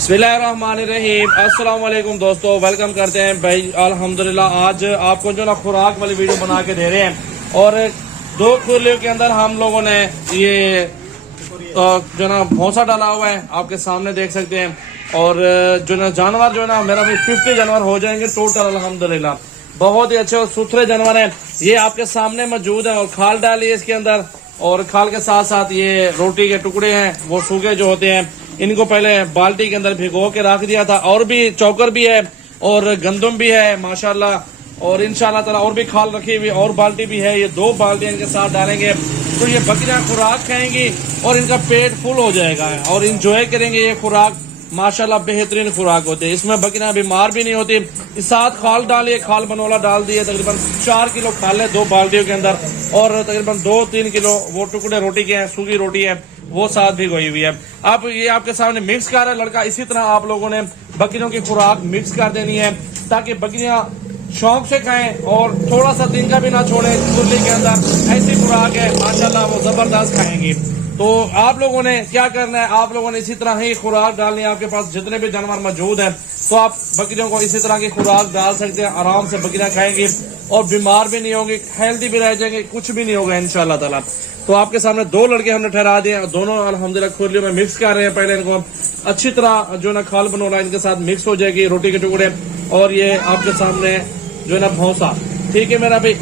बिस्मिल्लाहिर्रहमानिर्रहीम। अस्सलाम वालेकुम दोस्तों, वेलकम करते हैं भाई। अल्हम्दुलिल्लाह आज आपको जो ना खुराक वाली वीडियो बना के दे रहे हैं और दो खुरलियों के अंदर हम लोगों ने ये जो ना भौसा डाला हुआ है, आपके सामने देख सकते हैं। और जो ना जानवर जो ना मेरा भी 50 जानवर हो जाएंगे टोटल अल्हम्दुलिल्लाह। बहुत ही अच्छे और सुथरे जानवर हैं, ये आपके सामने मौजूद है। और खाल डाली है इसके अंदर, और खाल के साथ साथ ये रोटी के टुकड़े हैं वो सूखे जो होते हैं, इनको पहले बाल्टी के अंदर भिगो के रख दिया था। और भी चौकर भी है और गंदम भी है माशाल्लाह, और इंशाल्लाह ताला और भी खाल रखी हुई और बाल्टी भी है। ये 2 बाल्टियां इनके साथ डालेंगे तो ये बकरियां खुराक खाएंगी और इनका पेट फुल हो जाएगा और इंजॉय करेंगे। ये खुराक माशाल्लाह बेहतरीन खुराक होती है, इसमें बकरियां बीमार भी नहीं होती। इस साथ खाल डालिए, खाल बनोला डाल दिए, तकरीबन 4 किलो खाल है 2 बाल्टियों के अंदर, और तकरीबन 2-3 किलो वो टुकड़े रोटी के हैं, सूखी रोटी है वो साथ भी गोई हुई है। आप ये आपके सामने मिक्स कर रहे हैं लड़का। इसी तरह आप लोगों ने बकरियों की खुराक मिक्स कर देनी है ताकि बकरियां शौक से खाएं और थोड़ा सा दिन का भी ना छोड़े। खुरली के अंदर ऐसी खुराक है माशाल्लाह, वो जबरदस्त खाएंगी। तो आप लोगों ने क्या करना है, आप लोगों ने इसी तरह ही खुराक डालनी है। आपके पास जितने भी जानवर मौजूद हैं तो आप बकरियों को इसी तरह की खुराक डाल सकते हैं। आराम से बकरियां खाएंगी और बीमार भी नहीं होंगी, हेल्दी भी रह जाएंगे, कुछ भी नहीं होगा इंशाल्लाह ताला। तो आपके सामने 2 लड़के हमने ठहरा दिए, दोनों अल्हम्दुलिल्लाह खुरलियों में मिक्स कर रहे हैं। पहले इनको अच्छी तरह जो ना खाल बनोला इनके साथ मिक्स हो जाएगी, रोटी के टुकड़े, और ये आपके सामने जो है ना भौसा, ठीक है मेरा भाई।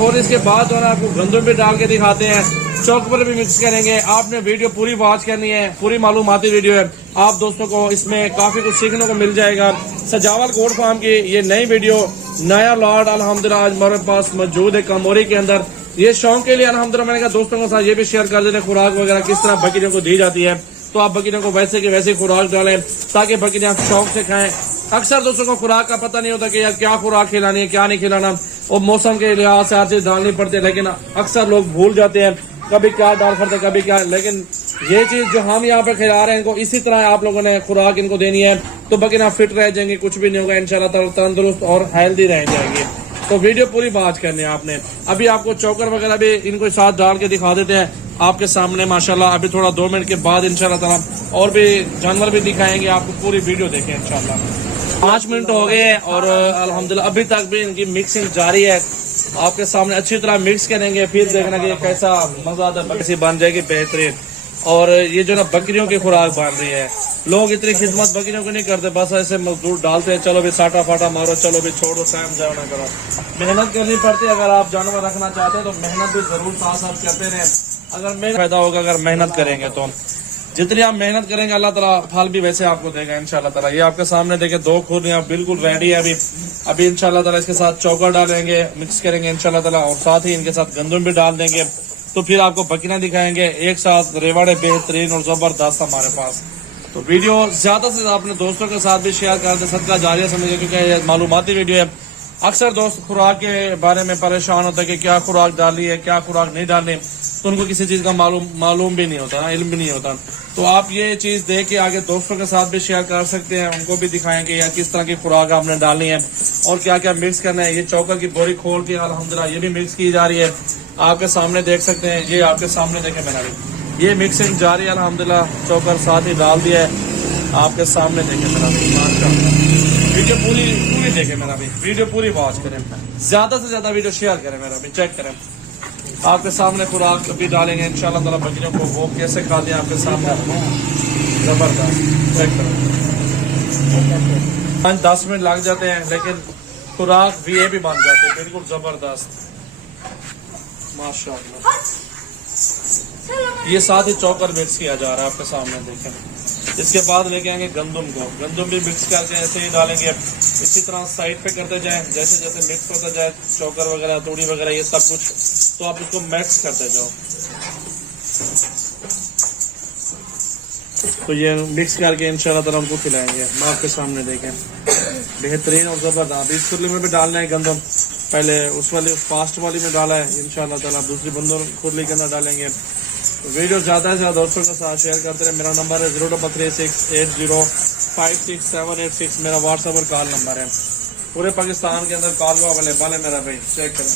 और इसके बाद जो है ना आपको गंदम भी डाल के दिखाते हैं, चौक पर भी मिक्स करेंगे। आपने वीडियो पूरी वॉच करनी है, पूरी मालूमाती वीडियो है। आप दोस्तों को इसमें काफी कुछ सीखने को मिल जाएगा। सजावल गोट फार्म की ये नई वीडियो, नया लॉट अल्हम्दुलिल्लाह आज हमारे पास मौजूद है कमोरी के अंदर। ये शौक के लिए अल्हम्दुलिल्लाह मैंने कहा दोस्तों के साथ ये भी शेयर कर देते, खुराक वगैरह किस तरह बकरियों को दी जाती है। तो आप बकरियों को वैसे की वैसे खुराक डालें ताकि बकरियां शौक से खाएं। अक्सर दोस्तों को खुराक का पता नहीं होता कि यार क्या खुराक खिलानी है क्या नहीं खिलाना, और मौसम के लिहाज से हर चीज डालनी पड़ती है, लेकिन अक्सर लोग भूल जाते हैं कभी क्या डाल करते कभी क्या। लेकिन ये चीज जो हम यहाँ पे खिला रहे हैं इनको, इसी तरह आप लोगों ने खुराक इनको देनी है तो बकरियां फिट रह जाएंगी, कुछ भी नहीं होगा इंशाल्लाह, तंदुरुस्त और हेल्दी रह जाएंगी। तो वीडियो पूरी बात करनी है आपने। अभी आपको चौकर वगैरह भी इनको साथ डाल के दिखा देते हैं आपके सामने माशाल्लाह। अभी थोड़ा 2 मिनट के बाद इंशाल्लाह ताला और भी जानवर भी दिखाएंगे आपको, पूरी वीडियो देखें इंशाल्लाह। 5 मिनट हो गए और अल्हम्दुलिल्लाह अभी तक भी इनकी मिक्सिंग जारी है। आपके सामने अच्छी तरह मिक्स करेंगे, फिर देखना कि कैसा मजेदार बकरी बन जाएगी बेहतरीन। और ये जो ना बकरियों की खुराक बन रही है, लोग इतनी खिदमत बकरियों को नहीं करते, बस ऐसे मजदूर डालते हैं, चलो भी साटा फाटा मारो, चलो भी छोड़ो, टाइम जाओ ना करो। मेहनत करनी पड़ती है, अगर आप जानवर रखना चाहते हैं तो मेहनत भी जरूर साथ साथ करते रहें। अगर मेहनत फायदा होगा अगर मेहनत करेंगे तो, जितनी आप मेहनत करेंगे अल्लाह ताला फल भी वैसे आपको देगा इंशाल्लाह ताला। ये आपके सामने देखे 2 खुरलियां बिल्कुल रेडी है अभी इंशाल्लाह ताला इसके साथ चौकर डालेंगे, मिक्स करेंगे इंशाल्लाह ताला, और साथ ही इनके साथ गंदम भी डाल देंगे। तो फिर आपको बकरियां दिखाएंगे एक साथ, रेवाड़े बेहतरीन और जबरदस्त हमारे पास। तो वीडियो ज्यादा से ज्यादा अपने दोस्तों के साथ भी शेयर कर दे, सदका जारिया समझिए, क्योंकि ये मालूमाती वीडियो है। अक्सर दोस्त खुराक के बारे में परेशान होता है कि क्या खुराक डाली है क्या खुराक नहीं डालनी, तो उनको किसी चीज का मालूम भी नहीं होता ना, इल्म भी नहीं होता। तो आप ये चीज देख के आगे दोस्तों के साथ भी शेयर कर सकते हैं, उनको भी दिखाएंगे या किस तरह की खुराक आपने डालनी है और क्या क्या मिक्स करना है। ये चौकर की बोरी खोल के अल्हम्दुलिल्लाह ये भी मिक्स की जा रही है, आपके सामने देख सकते हैं। ये आपके सामने देखे मैंने अभी ये मिक्सिंग जारी है अल्हम्दुलिल्लाह, चौकर साथ ही डाल दिया है आपके सामने देखे मेरा भाई माशाल्लाह। वीडियो पूरी देखे मेरा भाई, वीडियो पूरी वॉच करें, ज्यादा से ज्यादा वीडियो शेयर करें मेरा भाई, चेक करें। आपके सामने खुराक भी डालेंगे इंशाल्लाह ताला बकरियों को, वो कैसे खाते हैं आपके सामने जबरदस्त, चेक करें। 5-10 मिनट लग जाते हैं लेकिन खुराक भी ये भी बन जाती है बिल्कुल जबरदस्त माशाल्लाह। ये साथ ही चौकर मिक्स किया जा रहा है आपके सामने देखें। इसके बाद लेके आएंगे गंदम को, गंदम भी मिक्स करके ऐसे ही डालेंगे। इसी तरह साइड पे करते जाएं, जैसे जैसे मिक्स होता जाए चौकर वगैरह तोड़ी वगैरह ये सब कुछ, तो आप इसको मिक्स करते जाओ। तो ये मिक्स करके इंशाल्लाह ताला हमको खिलाएंगे। मैं आपके सामने देखें बेहतरीन और जबरदस्त। इस खुरली में भी डालना है गंदम, पहले उस वाली फास्ट वाली में डाला है इंशाल्लाह ताला, दूसरी बंदर खुरली के अंदर डालेंगे। वीडियो ज्यादा से ज्यादा दोस्तों के साथ शेयर करते रहे। मेरा नंबर है 03368056786, मेरा व्हाट्सएप और कॉल नंबर है। पूरे पाकिस्तान के अंदर कॉल अवेलेबल है मेरा भाई, चेक करें।